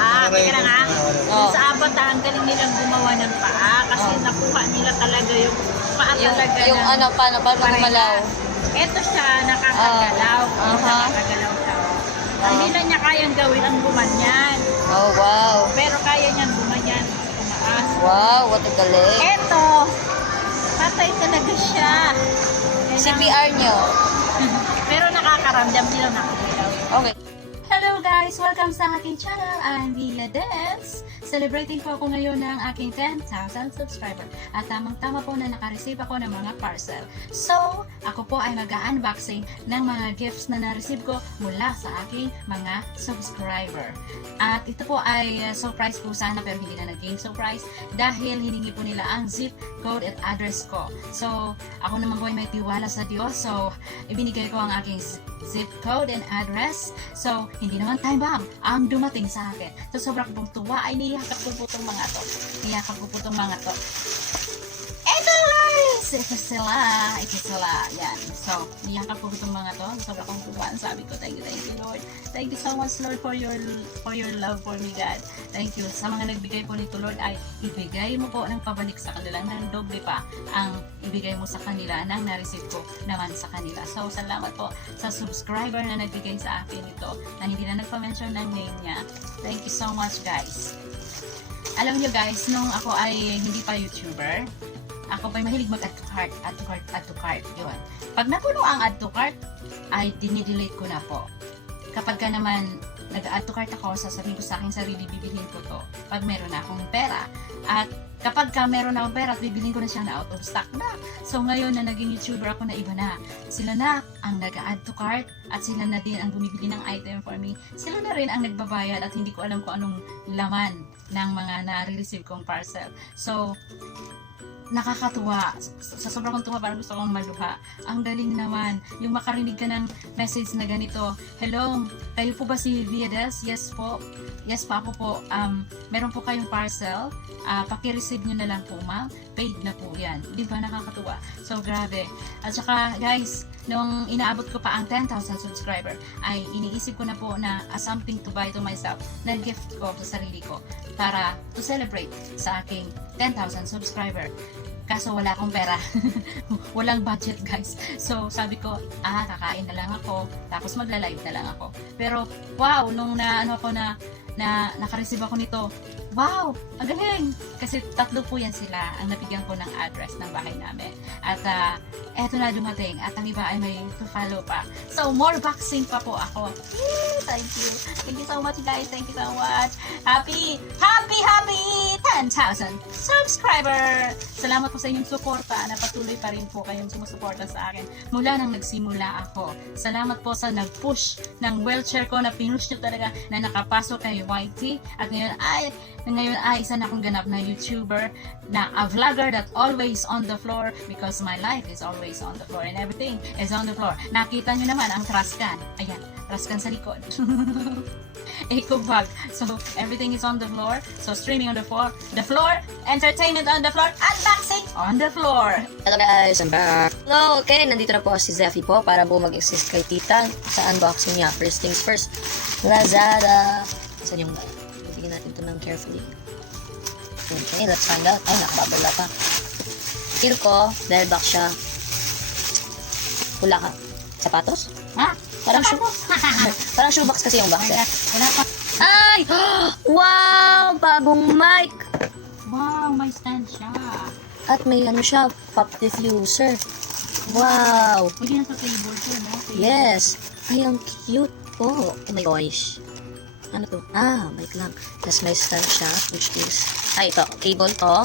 paa. Teka lang ha. Oh. Sa apat ang galing nilang gumawa ng paa kasi nakuha nila talaga yung paa talaga. Yung ng ano, paano pareha. gumalaw? Ito siya, nakakagalaw. Aha. Nakakagalaw siya. Hindi na niya kayang gawin ang gumanyan. Oh, wow. Pero kaya niyang gumanyan. Tumaas. Wow, what a galing. Ito, patay talaga siya. CPR nyo. Pero nakakaramdam sila nakagalaw. Okay. Hello guys! Welcome sa aking channel. I'm Villa Dance. Celebrating po ako ngayon ng aking 10,000 subscriber. At tamang-tama po na naka-receive ako ng mga parcel. So, ako po ay mag-unboxing ng mga gifts na na-receive ko mula sa aking mga subscriber. At ito po ay surprise po sana pero hindi na naging surprise dahil hiningi po nila ang zip code at address ko. So, ako naman po ay may tiwala sa Diyos. So, ibinigay ko ang aking zip code and address. So, hindi naman time bomb ang dumating sa akin. So, sobrang pong tuwa ay niyakap ko po itong mga to. Niyakap ko po itong mga to. Eto guys! Ito sila. Yan. So, niyakap ko po itong mga to. Sobrang pong tuwa. Sabi ko, thank you Lord. Thank you so much Lord for your love for me God. Thank you. Sa mga nagbigay po nito Lord ay ibigay mo po ng pabalik sa kanila ng doble pa ang ibigay mo sa kanila nang na-receive ko naman sa kanila. So, salamat po sa subscriber na nagbigay sa akin ito na hindi na nagpa-mention ng name niya. Thank you so much guys. Alam niyo guys, nung ako ay hindi pa YouTuber, ako pa'y mahilig mag-add to cart. Yun. Pag napuno ang add to cart, ay dinidelete ko na po. Kapag ka naman nag-add to cart ako, sasabihin ko sa aking sarili, bibilhin ko to pag meron na akong pera. At kapag ka meron na akong pera, bibilhin ko na siya na out of stock na. So ngayon na naging YouTuber ako na iba na. Sila na ang nag-add to cart at sila na din ang bumibili ng item for me. Sila na rin ang nagbabayad at hindi ko alam kung anong laman ng mga na-receive kong parcel. So, nakakatuwa. Sa sobrang kong tuwa, parang gusto kong maluha. Ang galing naman. Yung makarinig ka ng message na ganito, hello, kayo po ba si Viedes? Yes po. Yes pa ako po. Meron po kayong parcel. Paki-receive nyo na lang po ma'am. Paid na po yan. Di ba nakakatuwa? So grabe. At saka guys, nung inaabot ko pa ang 10,000 subscriber, ay iniisip ko na po na something to buy to myself na gift ko sa sarili ko para to celebrate sa aking 10,000 subscriber. Kaso wala akong pera. Walang budget guys. So sabi ko, kakain na lang ako. Tapos magla-live na lang ako. Pero wow, nung naka-receive ako nito, wow, ang galing! Kasi 3 po yan sila ang nabigyan ko ng address ng bahay namin. At eto na dumating. At ang iba ay may to follow pa. So more boxing pa po ako. Thank you. Thank you so much guys. Thank you so much. Happy 10,000 subscriber! Salamat po sa inyong suporta na patuloy pa rin po kayong sumusuporta sa akin mula nang nagsimula ako. Salamat po sa nag-push ng wheelchair ko na pinush nyo talaga na nakapasok kay YT at ngayon ay isa na akong ganap na YouTuber na a vlogger that always on the floor because my life is always on the floor and everything is on the floor. Nakita nyo naman ang trascan. Ayan, trascan sa likod. Eco bag. So, everything is on the floor. So, streaming on the floor. The floor. Entertainment on the floor. Unboxing on the floor. Hello guys, I'm back. Hello, okay, nandito na po si Zeffy po para po mag-assist kay Tita sa unboxing niya. First things first, Lazada. Saan yung bibigyan natin ito ng carefully. Okay, let's find out. Ay, nakababala pa. Feel ko, dahil back siya. Hula ka. Sapatos? Ha? Parang parang shoebox kasi yung box. Wala pa. Ay! Wow! Bagong mic! Wow, may stand siya. At may ano siya, pop diffuser. Wow! Pwede na sa table siya, no? Yes! Ay, ang cute po. Oh my gosh. Ano to? Mic lang. Tapos may stand siya, which is, ito, cable to.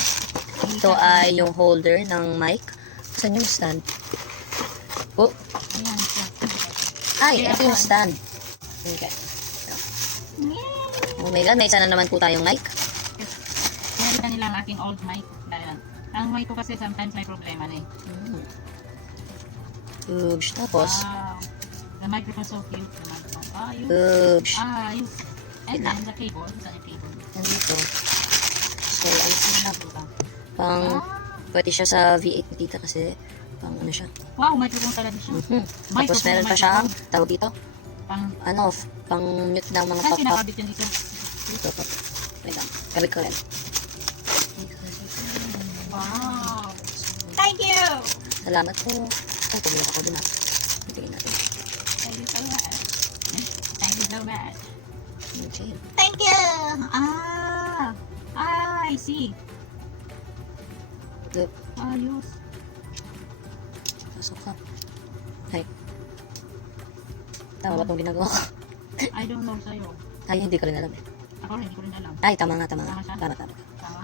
Ito ay yung holder ng mic. Saan yung stand? Oh! Ayan siya. Ay, ito yung stand. Okay. Oh my god, may isa na naman po tayong mic. Pinalitan nila ang aking old mic. Dahil ang mic ko kasi sometimes may problema na eh. Oops, tapos. Wow. The microphone so cute. The microphone. Oops. Yung and then the cable. Saan yung cable? Nandito. So, alisin na po. Pwede siya sa V8 ni Tita kasi pang ano siya. Wow, microphone talaga siya. Tapos meron pa siyang tawag dito. Pang Pang mute ng mga saan pop-up. kinakabit yun dito? Ito po. Wait lang. Kabit ko rin. Wow! Thank you! Salamat po. Ay, pumilak ako dun Tingin natin. Thank you so much. Thank you so much. Okay. Thank you! I see. Look. Ayos. Pasok ka. Ay. Tama ba itong ginagawa ko? I don't know sa'yo. Ay, hindi ko rin alam eh. Ako rin, hindi ko rin alam. Ay, tama nga. Tama siya. Tama. Tama.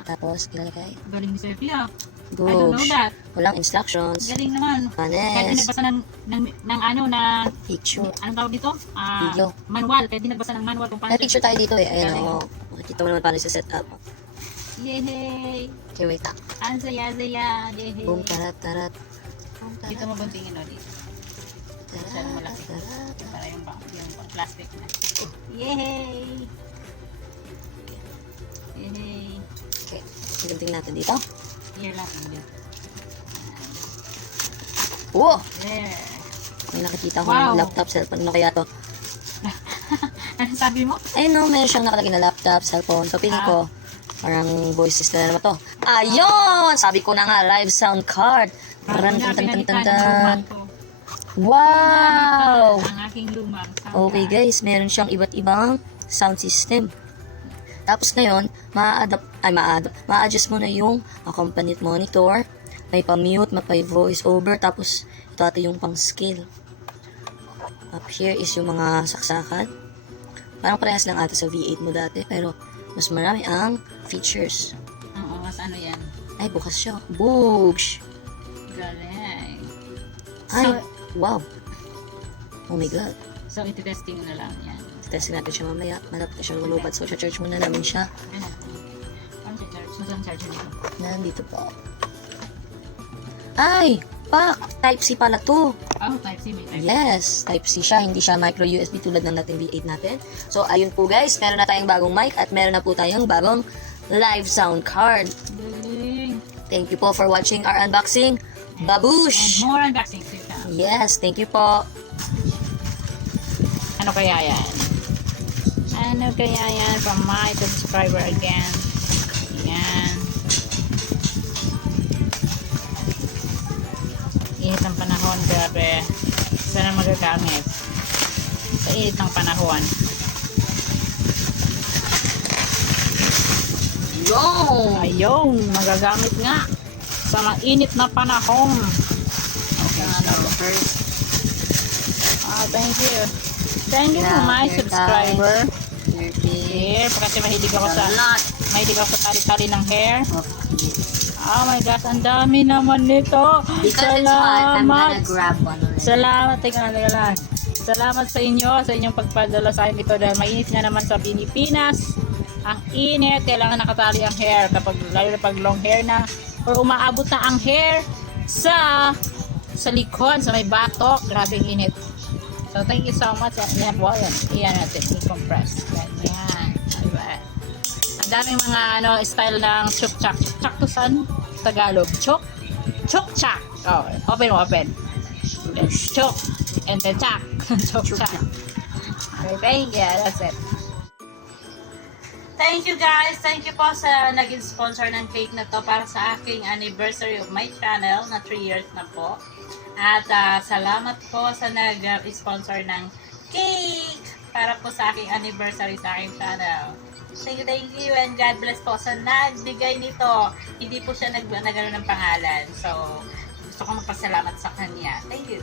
Tapos, ilalagay. Galing ni Sophie ah. I don't know Goosh. that. Walang instructions. Galing naman. Pwede Panes. nagbasa ng ano na, Picture. anong tawag dito? Video. Manual. Pwede nagbasa ng manual kung paano. May picture tayo dito eh. Ayan Galing. o. Makikita mo naman paano set up. Yehey! Okay, wait lang. Ang saya-saya. Yehey! Boom, tarat. Dito mo buntingin o dito. Masyado malaki. Para yung plastic na. Yehey! Yehey! Okay. Tingnan natin dito. Here lang. Here. Oh! There. May nakikita ko Wow. ng laptop, cellphone. Ano kaya to? Ano sabi mo? Ayun no, meron siyang nakalagay na laptop, cellphone. So, piling ko, parang voice system na naman to. Ayun! Sabi ko na nga, live sound card. Tan. Wow! Ang aking lumang Okay guys, meron siyang iba't ibang sound system. Tapos ngayon, ma-adjust mo na yung accompanied monitor. May pa-mute, may voice over, tapos ito ata yung pang-scale. Up here is yung mga saksakan. Parang parehas lang ata sa V8 mo dati, pero mas marami ang features. Oo, mas ano yan? Ay, bukas siya. Boosh! Galing. Ay, So- wow! Oh my god. So, iti-testing na lang yan. Testing natin siya mamaya. Malapit na siya lumubad. So, charge muna namin siya. Ano? Ano si charge? Saan charge nito? Nandito po. Ay! Pak! Type-C pala to. Oh, Type-C. May Type-C. Yes! Type-C siya. Hindi siya micro USB tulad ng natin V8 natin. So, ayun po guys. Meron na tayong bagong mic at meron na po tayong bagong live sound card. Galing. Thank you po for watching our unboxing. And Babush! more unboxing to come. Yes! Thank you po. Ano kaya yan? Ano kaya yan from my subscriber again? Yan. Init ng panahon, grabe. Sana magagamit. Sa init ng panahon. Yo! Ayun, magagamit nga. Sa mainit na panahon. Okay, so first, Thank you. Thank you Yeah, for my here, subscriber. here, Here, kasi mahilig ako sa tali-tali ng hair. Oh my gosh, ang dami naman nito. Because it's hot, I'm gonna Salamat. grab one already. Salamat, teka lang. Salamat sa inyo, sa inyong pagpadala sa akin ito dahil mainit nga naman sa Pilipinas. Ang init, kailangan nakatali ang hair kapag lalo na pag long hair na or umaabot na ang hair sa likod, sa may batok. Grabe ang init. So, thank you so much. Yan po, yan. Iyan natin, i-compress. Yan. Diba? Ang daming mga style ng chuk-chak. Chuk-chak to saan? Tagalog. Chuk-chak. Oh, open. Then, chuk. And then chak. Chuk-chak. Okay, thank you. That's it. Thank you guys. Thank you po sa naging sponsor ng cake na to para sa aking anniversary of my channel na 3 years na po. At salamat po sa nag-sponsor ng cake para po sa aking anniversary sa aking channel. Thank you, and God bless po sa nagbigay nito. Hindi po siya nagano ng pangalan. So, gusto ko magpasalamat sa kanya. Thank you.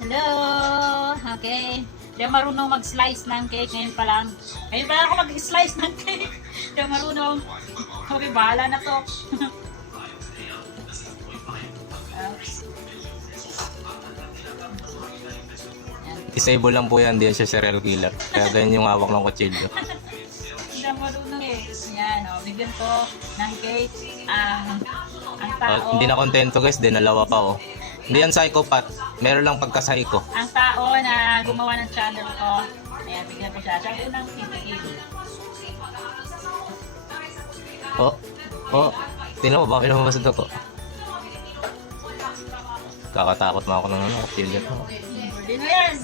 Hello! Okay. Hindi ako marunong mag-slice ng cake. Ngayon pa lang ako mag-slice ng cake. Hindi ako marunong. Okay, bahala na to. Disable lang po yan, din siya serial killer. Kaya ganyan yung hawak ng kutsilyo. Hindi ako marunong eh. Yan, bigyan ko ng cake ang tao. Hindi na kontento guys, dinalawa pa oh. Hindi yan psychopath, meron lang pagka-psycho. Ang tao na gumawa ng channel ko. Ayan, bigyan ko siya. Siya ang unang titigil. Tingnan mo, bakit naman masado ko? Kakatakot na ako ng kutsilyo. Hindi na yan.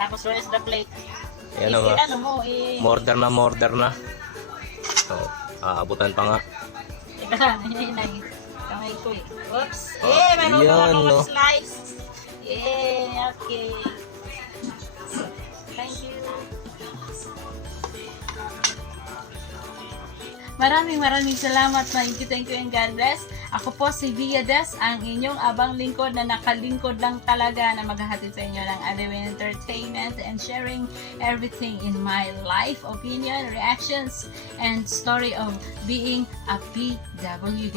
Tapos where's the plate? Yan na ba? Ano mo, Morder na. So, aabutan pa nga. Teka lang, hinay. Kamay ko eh. Oops. Oh, Meron yan, ako no? slice. Okay. Thank you. Maraming salamat. Thank you and God bless. Ako po si Via Des, ang inyong abang lingkod na nakalingkod lang talaga na maghahatid sa inyo ng Aliwin Entertainment and sharing everything in my life, opinion, reactions, and story of being a PWD,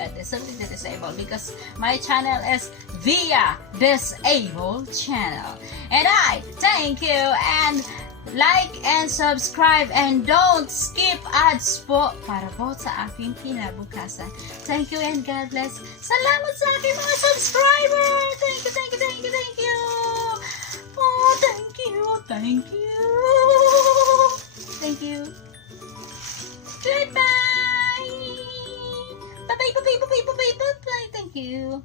a disability disabled, because my channel is Via Disabled Channel. And I thank you and like and subscribe and don't skip ads po para po sa aking kinabukasan. Thank you and God bless. Salamat sa aking mga subscriber. Thank you. Oh, thank you. Thank you. Goodbye. Bye. Thank you.